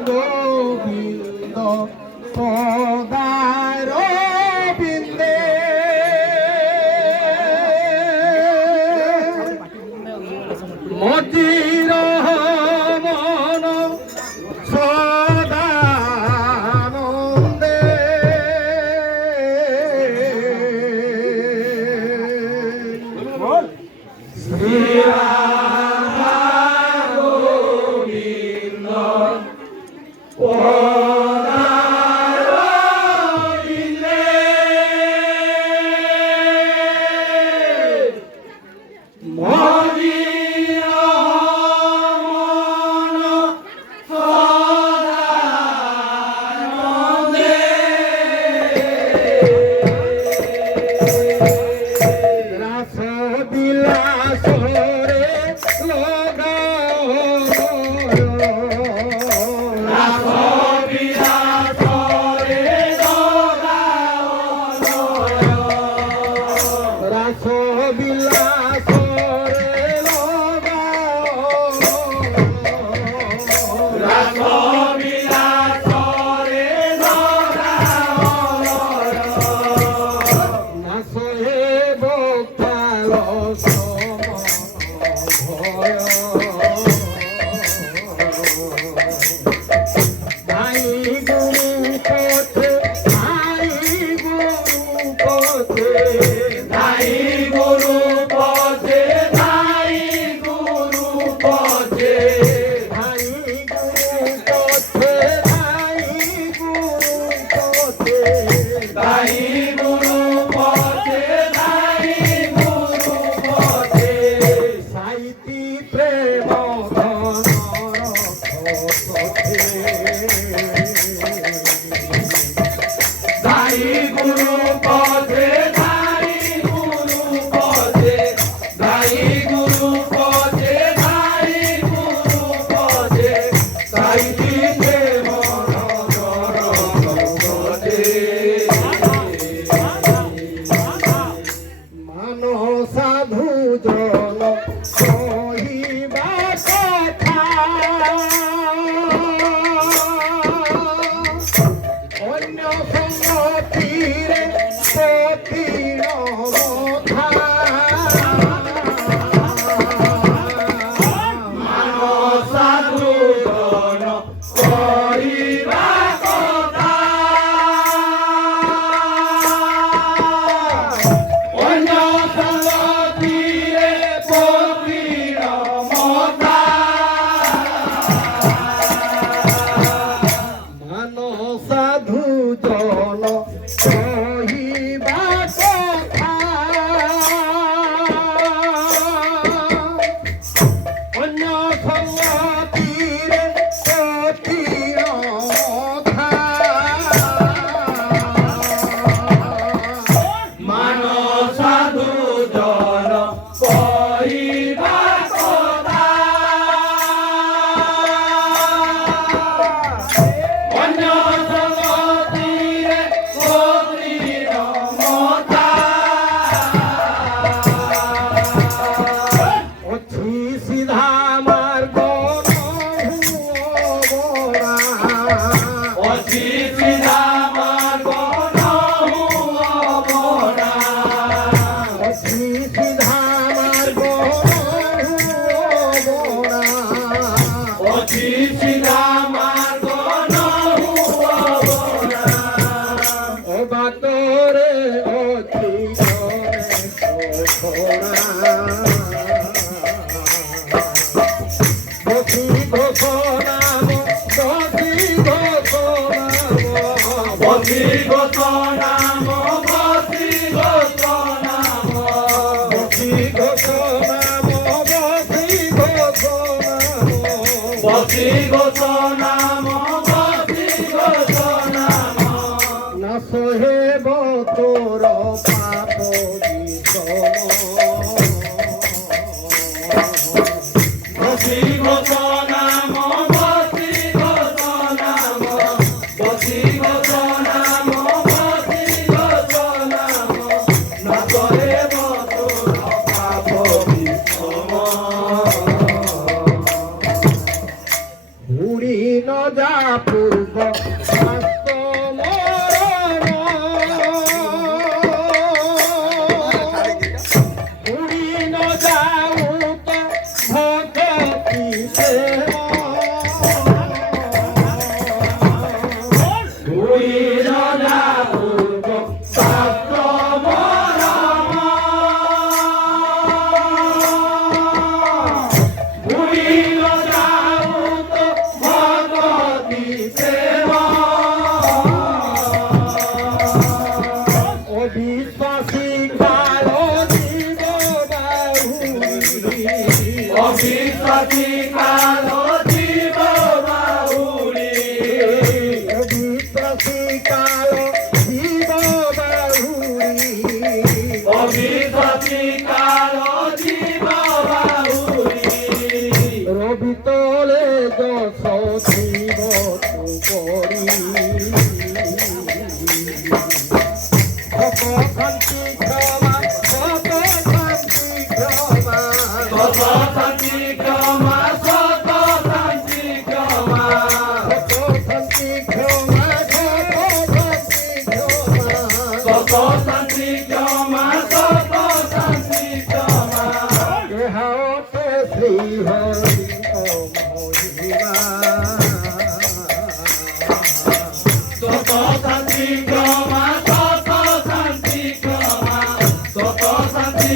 গোবিন্দ পদার বিন্দে মতির মন সদানন্দে শ্রী ন যা পূর্ব শাস্ত্র মরণ পুরি ন যাউত ভগতি সেবা পুরি ন যাউত শাস্ত্র মরণ পুরি ন যাউত ভগতি সেবা অবিশ্বাসী কালো জীব বাহুরি অবিশ্বাসী কালো জীব বাহুরি অবিশ্বাসী কালো জীব বাহুরি অবিশ্বাসী কালো জীব বাহুরি রবি তলে যশ শিব করি শান্তি ক্ষমা সত শান্তি ক্ষমা সত শান্তি ক্ষমা সত শান্তি ক্ষমা সত শান্তি ক্ষমা সত শান্তি ক্ষমা সত শান্তি ক্ষমা কেহাতে শ্রী হরি মহিমা সত শান্তি ক্ষমা সত শান্তি ক্ষমা সত শান্তি